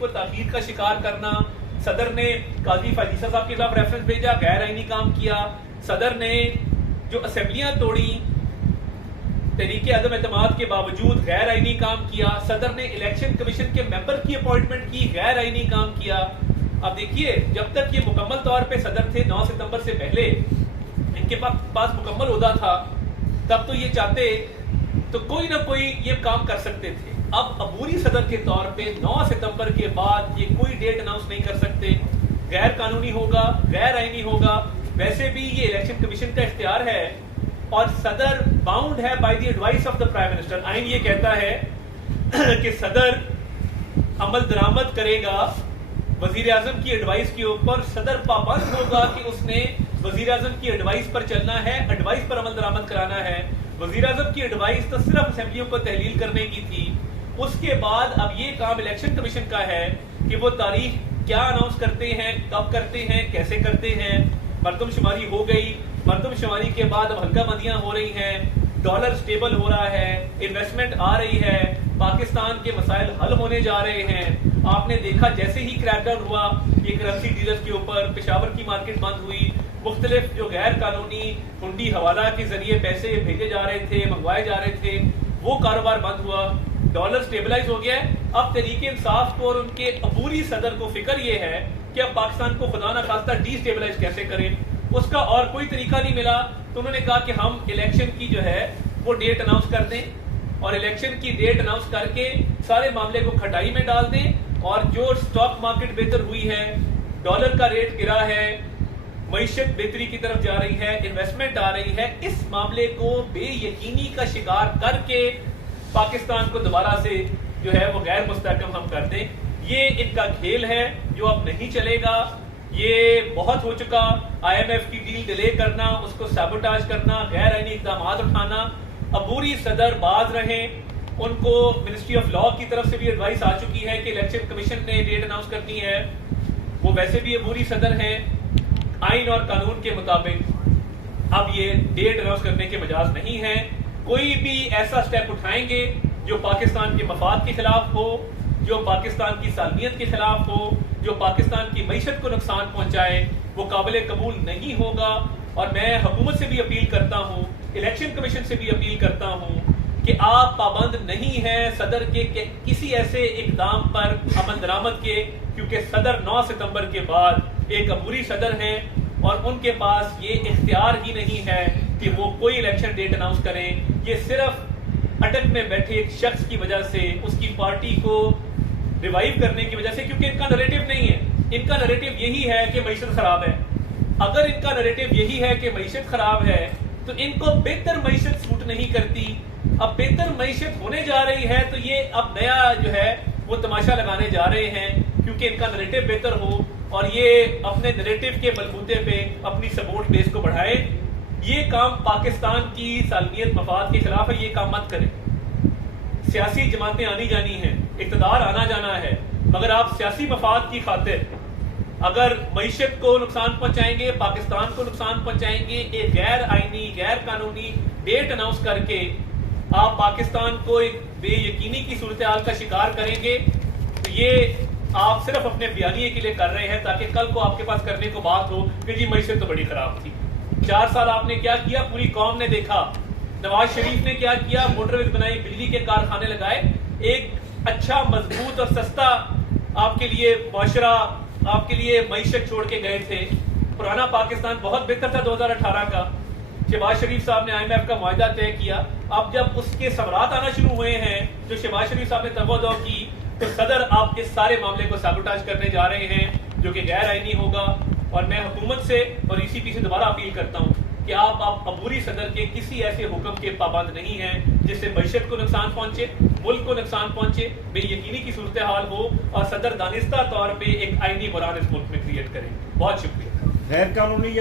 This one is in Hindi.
को ताखीर का शिकार करना, सदर ने काजी फाजीसा साहब के खिलाफ रेफरेंस भेजा, गैर आईनी काम किया, सदर ने जो असेंबलियां तोड़ी, तरीके अदम एतमाद के बावजूद गैर आईनी काम किया, सदर ने इलेक्शन कमीशन के मेंबर की अपॉइंटमेंट की, गैर आईनी काम किया। अब देखिए, जब तक ये मुकम्मल तौर पे सदर थे 9 सितंबर से पहले इनके पास मुकम्मल ओहदा था, तब तो ये चाहते तो कोई ना कोई ये काम कर सकते थे। अब अबूरी सदर के तौर पे 9 सितंबर के बाद ये कोई डेट अनाउंस नहीं कर सकते, गैर कानूनी होगा, गैर आईनी होगा। वैसे भी ये इलेक्शन कमीशन का इख्तियार है और सदर बाउंड है by the advice of the prime minister. आइन ये कहता है कि सदर अमल दरामद करेगा वजीर आजम की एडवाइस के ऊपर, सदर पाबंद होगा कि उसने वजीर आजम की एडवाइस पर चलना है, एडवाइस पर अमल दरामद कराना है। वजीर आजम की एडवाइस तो सिर्फ असेंबलियों को तहलील करने की थी। उसके बाद अब ये काम इलेक्शन कमीशन का है कि वो तारीख क्या अनाउंस करते हैं, कब करते हैं, कैसे करते हैं। मरदमशुमारी हो गई, मरदमशुमारी के बाद अब हल्काबंदियां हो रही हैं, डॉलर स्टेबल हो रहा है, इन्वेस्टमेंट आ रही है, पाकिस्तान के मसाइल हल होने जा रहे हैं। आपने देखा जैसे ही क्रैकडाउन हुआ ये करेंसी डीलर्स के ऊपर, पेशावर की मार्केट बंद हुई, मुख्तलिफ जो गैर कानूनी हुंडी हवाला के जरिए पैसे भेजे जा रहे थे, मंगवाए जा रहे थे, वो कारोबार बंद हुआ, डॉलर स्टेबलाइज हो गया है। अब तरीके इंसाफ को और उनके अबूरी सदर को फिक्र ये है कि अब पाकिस्तान को खुदा ना खास्ता डीस्टेबलाइज कैसे करें। उसका और कोई तरीका नहीं मिला, तो उन्होंने कहा कि हम इलेक्शन की जो है वो डेट अनाउंस कर दें और इलेक्शन की डेट अनाउंस करके सारे मामले को खटाई में डाल दें। और जो स्टॉक मार्केट बेहतर हुई है, डॉलर का रेट गिरा है, मईशत बेहतरी की तरफ जा रही है, इन्वेस्टमेंट आ रही है, इस मामले को बेयकीनी का शिकार करके पाकिस्तान को दोबारा से जो है वो गैर मुस्तहकम हम कर दें। ये इनका खेल है जो अब नहीं चलेगा। ये बहुत हो चुका, IMF की डील डिले करना, उसको सैबोटाज करना, गैर आईनी इक़दाम उठाना। अबूरी सदर बाज रहे, उनको मिनिस्ट्री ऑफ लॉ की तरफ से भी एडवाइस आ चुकी है कि इलेक्शन कमीशन ने डेट अनाउंस करनी है। वो वैसे भी अबूरी सदर हैं, आइन और कानून के मुताबिक अब ये डेट अनाउंस करने के मजाज नहीं है। कोई भी ऐसा स्टेप उठाएंगे जो पाकिस्तान के मफाद के खिलाफ हो, जो पाकिस्तान की सालमियत के खिलाफ हो, जो पाकिस्तान की मईशत को नुकसान पहुंचाए, वो काबिल कबूल नहीं होगा। और मैं हुकूमत से भी अपील करता हूं, इलेक्शन कमीशन से भी अपील करता हूं कि आप पाबंद नहीं हैं सदर के किसी ऐसे इकदाम पर अमल दरामद के, क्योंकि सदर 9 सितंबर के बाद एक अबूरी सदर हैं और उनके पास ये इख्तियार ही नहीं है कि वो कोई इलेक्शन डेट अनाउंस करें। ये सिर्फ अटक में बैठे एक शख्स की वजह से, उसकी पार्टी को रिवाइव करने की वजह से, क्योंकि इनका नैरेटिव नहीं है। इनका नैरेटिव यही है कि मईशत खराब है। अगर इनका नैरेटिव यही है कि मईशत खराब है तो इनको बेहतर मईशत सूट नहीं करती। अब बेहतर मईशत होने जा रही है तो ये अब नया जो है वो तमाशा लगाने जा रहे हैं, क्योंकि इनका नैरेटिव बेहतर हो और ये अपने नैरेटिव के बलबूते पे अपनी सपोर्ट बेस को बढ़ाए। ये काम पाकिस्तान की सालमियत मफाद के खिलाफ है, ये काम मत करें। सियासी जमातें आनी जानी हैं, इक़्तिदार आना जाना है, मगर आप सियासी मफाद की खातिर अगर मईशत को नुकसान पहुंचाएंगे, पाकिस्तान को नुकसान पहुंचाएंगे, एक गैर आईनी गैर कानूनी डेट अनाउंस करके आप पाकिस्तान को एक बेयकीनी की सूरत हाल का शिकार करेंगे, तो ये आप सिर्फ अपने बयानिए के लिए कर रहे हैं ताकि कल को आपके पास करने को बात हो कि जी मईशत तो बड़ी खराब थी। 4 साल आपने क्या किया, पूरी कौम ने देखा। नवाज शरीफ ने क्या किया, मोटरवेज बनाई, बिजली के कारखाने लगाए, एक अच्छा मजबूत और सस्ता आपके लिए मुआशरा, आपके लिए मईशत छोड़ के गए थे। पुराना पाकिस्तान बहुत बेहतर था 2018 का। शहबाज शरीफ साहब ने IMF का मुआहदा तय किया। अब जब उसके समरात आना शुरू हुए हैं, जो शहबाज शरीफ साहब ने तवज्जो की, तो सदर आप इस सारे मामले को सैबोटाज करने जा रहे हैं, जो कि गैर आईनी होगा। और मैं हुकूमत से और ECP से दोबारा अपील करता हूं कि आप अबूरी सदर के किसी ऐसे हुक्म के पाबंद नहीं हैं जिससे मईशत को नुकसान पहुंचे, मुल्क को नुकसान पहुंचे, बेयकीनी की सूरत हाल हो और सदर दानिस्ता तौर पे एक आईनी बुरान इस मुल्क में क्रिएट करें। बहुत शुक्रिया। गैर कानूनी